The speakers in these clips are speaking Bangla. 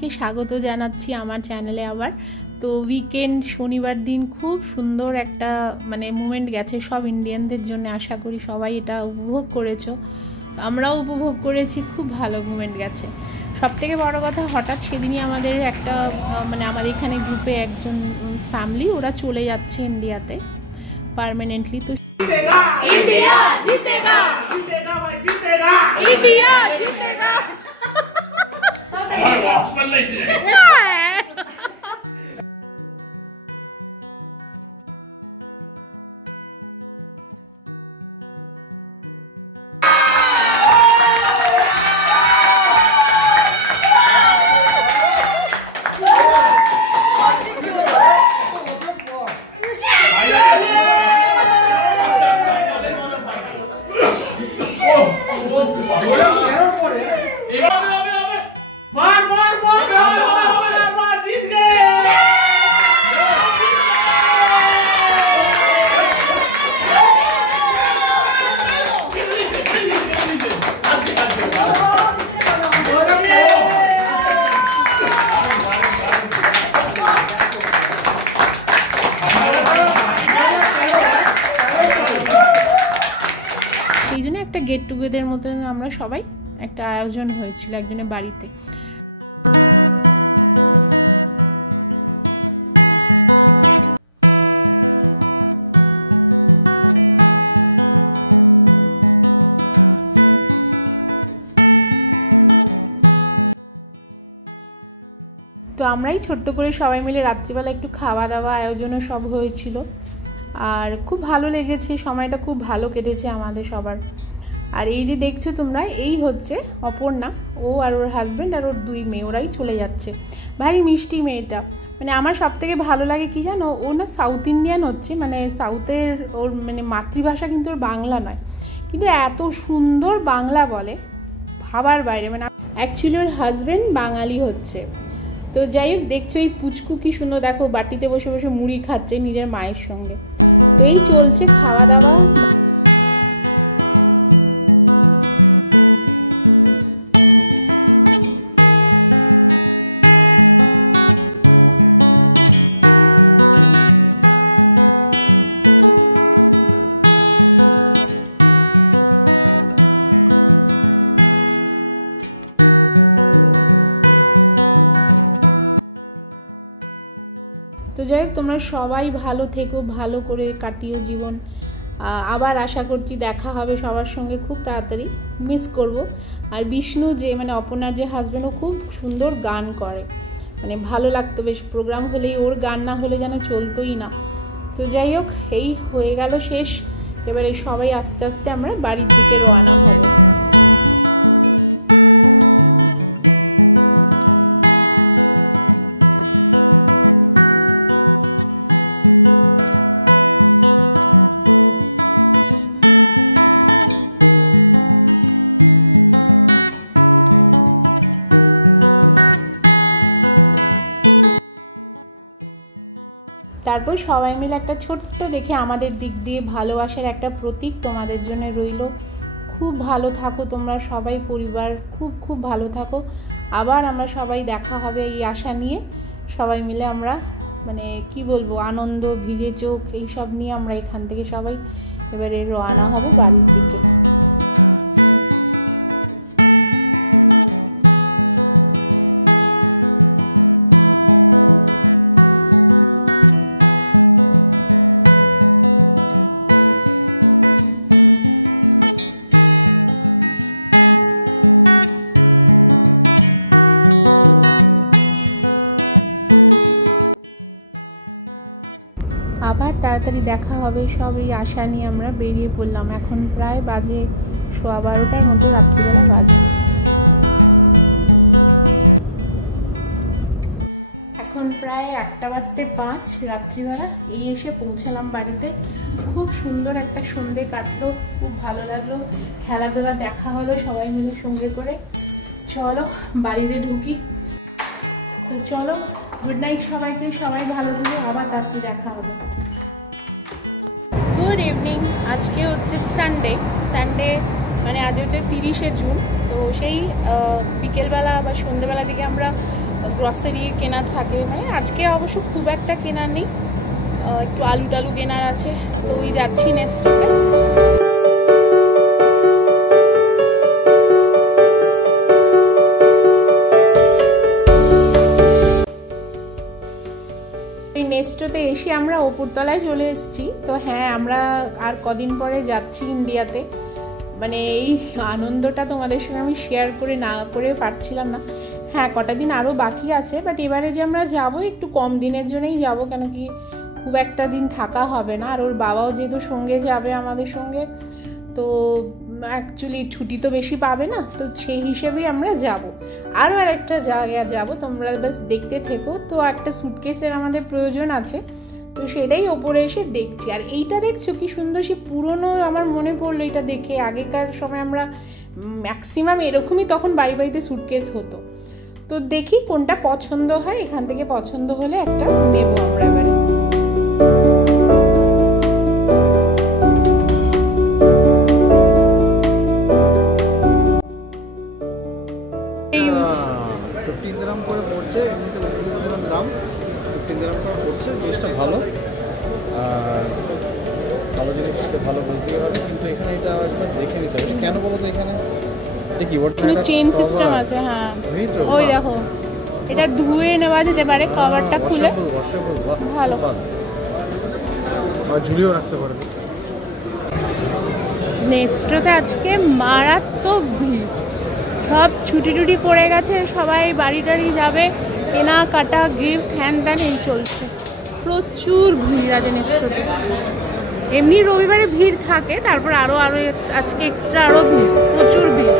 সবাইকে স্বাগত জানাচ্ছি আমার চ্যানেলে আবার। তো উইকেন্ড শনিবার দিন খুব সুন্দর একটা মুভমেন্ট গেছে সব ইন্ডিয়ানদের জন্য। আশা করি সবাই এটা উপভোগ করেছো, আমরাও উপভোগ করেছি। খুব ভালো মুভমেন্ট গেছে। সবথেকে বড় কথা, হঠাৎ সেদিনই আমাদের একটা আমাদের এখানে গ্রুপে একজন ফ্যামিলি ওরা চলে যাচ্ছে ইন্ডিয়াতে পার্মানেন্টলি। তো ইন্ডিয়া জিতেগা, জিতেগা ভাই জিতেগা, ইন্ডিয়া জিতেগা। গেট টুগেদার মতন আমরা সবাই একটা আয়োজন হয়েছিল একজনের বাড়িতে। তো আমরাই ছোট্ট করে সবাই মিলে রাত্রিবেলা একটু খাওয়া দাওয়া আয়োজনও সব হয়েছিল, আর খুব ভালো লেগেছে। সময়টা খুব ভালো কেটেছে আমাদের সবার। আর এই যে দেখছো তোমরা, এই হচ্ছে অপর্ণা। ও আর ওর হাজব্যান্ড আর ওর 2 মেয়ে, ওরাই চলে যাচ্ছে। ভারী মিষ্টি মেয়েটা। আমার সব থেকে ভালো লাগে কি জানো, ও না সাউথ ইন্ডিয়ান হচ্ছে, সাউথের ওর মাতৃভাষা কিন্তু ওর বাংলা নয়, কিন্তু এত সুন্দর বাংলা বলে ভাবার বাইরে। অ্যাকচুয়ালি ওর হাজব্যান্ড বাঙালি হচ্ছে। তো যাই হোক, দেখছো এই পুচকু কি সুন্দর, দেখো বাটিতে বসে বসে মুড়ি খাচ্ছে নিজের মায়ের সঙ্গে। এই চলছে খাওয়া দাওয়া। তো যাই হোক, তোমরা সবাই ভালো থেকো, ভালো করে কাটিও জীবন। আবার আশা করছি দেখা হবে সবার সঙ্গে খুব তাড়াতাড়ি। মিস করব। আর বিষ্ণু যে অপর্ণার যে হাজব্যান্ড, ও খুব সুন্দর গান করে, ভালো লাগতো বেশ। প্রোগ্রাম হলেই ওর গান না হলে যেন চলতোই না। তো যাই হোক, এই হয়ে গেল শেষ। এবারে সবাই আস্তে আস্তে আমরা বাড়ির দিকে রওনা হব। তারপর সবাই মিলে একটা ছোট্ট দেখে আমাদের দিক দিয়ে ভালোবাসার একটা প্রতীক তোমাদের জন্য রইল। খুব ভালো থাকো তোমরা সবাই, পরিবার খুব খুব ভালো থাকো। আবার আমরা সবাই দেখা হবে এই আশা নিয়ে। সবাই মিলে আমরা কি বলবো, আনন্দ, ভিজে চোখ এইসব নিয়ে আমরা এখান থেকে সবাই এবারে রওনা হবো বাড়ির দিকে। তাড়াতাড়ি দেখা হবে সব এই আশা নিয়ে আমরা বেরিয়ে পড়লাম। এখন প্রায় বাজে 12:15 মতো রাত্রিবেলা বাজে। এখন প্রায় 1:05 রাত্রিবেলা। এই এসে পৌঁছালাম বাড়িতে। খুব সুন্দর একটা সন্ধে কাটলো, খুব ভালো লাগলো। খেলাধুলা দেখা হলো সবাই মিলে সঙ্গে করে। চলো বাড়িতে ঢুকি। তো চলো, গুড নাইট সবাইকে, সবাই ভালো থেকো, আবার তাড়াতাড়ি দেখা হবে। Good evening. আজকে হচ্ছে সানডে আজ হচ্ছে 30শে জুন। তো সেই বিকেলবেলা বা সন্ধ্যেবেলা থেকে আমরা গ্রসারি কেনা থাকে, মানে আজকে অবশ্য খুব একটা কেনার নেই, একটু আলু টালু কেনার আছে, তো ওই যাচ্ছি নেস্টোতে। নেস্টোতে এসে আমরা ওপরতলায় চলে এসেছি। তো হ্যাঁ, আমরা আর কদিন পরে যাচ্ছি ইন্ডিয়াতে, মানে এই আনন্দটা তোমাদের সঙ্গে আমি শেয়ার করে না করে পারছিলাম না। হ্যাঁ, কটা দিন আরও বাকি আছে, বাট এবারে যে আমরা যাব একটু কম দিনের জন্যই যাব, কেন কি খুব একটা দিন থাকা হবে না। আর ওর বাবাও যেহেতু সঙ্গে যাবে আমাদের সঙ্গে, তো অ্যাকচুয়ালি ছুটি তো বেশি পাবে না, তো সেই হিসেবেই আমরা যাব। আরও আরেকটা জায়গায় যাব, তোমরা বাস দেখতে থেকো। তো একটা সুটকেসের আমাদের প্রয়োজন আছে, তো সেটাই ওপরে এসে দেখছি। আর এইটা দেখছো কি সুন্দর, সে পুরনো, আমার মনে পড়লো এটা দেখে, আগেকার সময় আমরা ম্যাক্সিমাম এরকমই তখন বাড়ি বাড়িতে সুটকেস হতো। তো দেখি কোনটা পছন্দ হয়, এখান থেকে পছন্দ হলে একটা নেবো আমরা এবারে। ভালো ভালো জিনিসকে ভালো বলতেই হবে, কিন্তু এখানে এটা দেখে নিতে হবে কেন বলো তো। এখানে দেখি ওটা চেইন সিস্টেম আছে। হ্যাঁ, ওই দেখো, এটা ধুয়ে নেওয়া যেতে পারে, কভারটা খুলে। ভালো, আর ঝুলিয়েও রাখতে পারে। নেস্টোতে আজকে মারাত্মক ভিড়, সব ছুটি টুটি পড়ে গেছে, সবাই বাড়ি টাড়ি যাবে, কেনাকাটা, গিফট, হ্যান ত্যান এই চলছে। প্রচুর ভিড় আছে নেস্টোতে। এমনি রবিবারে ভিড় থাকে, তারপর আরও আজকে এক্সট্রা আরও ভিড়, প্রচুর ভিড়।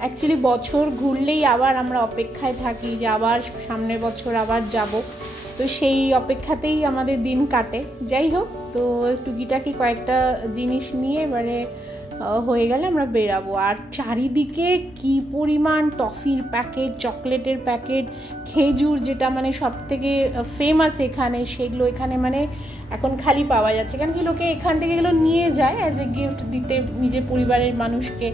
অ্যাকচুয়ালি বছর ঘুরলেই আবার আমরা অপেক্ষায় থাকি যে আবার সামনের বছর আবার যাব, তো সেই অপেক্ষাতেই আমাদের দিন কাটে। যাই হোক, তো টুকিটাকি কয়েকটা জিনিস নিয়ে এবারে হয়ে গেলে আমরা বেরাবো। আর চারিদিকে কি পরিমাণ টফির প্যাকেট, চকলেটের প্যাকেট, খেজুর, যেটা মানে সব থেকে ফেমাস এখানে, সেগুলো এখানে মানে এখন খালি পাওয়া যাচ্ছে, কারণ কি লোকে এখান থেকে এগুলো নিয়ে যায় অ্যাজ এ গিফট দিতে নিজের পরিবারের মানুষকে।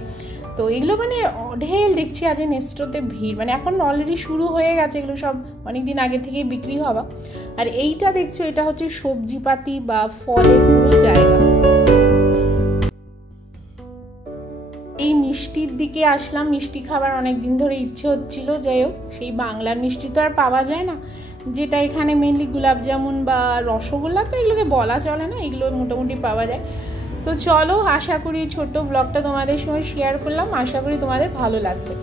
তো এগুলো মানে অঢেল দেখছি আজ নেস্টোতে ভিড়, মানে এখন অলরেডি শুরু হয়ে গেছে, এগুলো সব অনেকদিন আগে থেকেই বিক্রি হওয়া। আর এইটা দেখছো, এটা হচ্ছে সবজিপাতি বা ফলের পুরো জায়গা। এই মিষ্টির দিকে আসলাম, মিষ্টি খাবার অনেকদিন ধরে ইচ্ছে হচ্ছিল। যাই হোক, সেই বাংলার মিষ্টি তো আর পাওয়া যায় না, যেটা এখানে মেনলি গোলাপ জামুন বা রসগোল্লা, তো এগুলোকে বলা চলে না, এগুলো মোটামুটি পাওয়া যায়। তো চলো, আশা করি ছোট্ট ব্লগটা তোমাদের সঙ্গে শেয়ার করলাম, আশা করি তোমাদের ভালো লাগবে।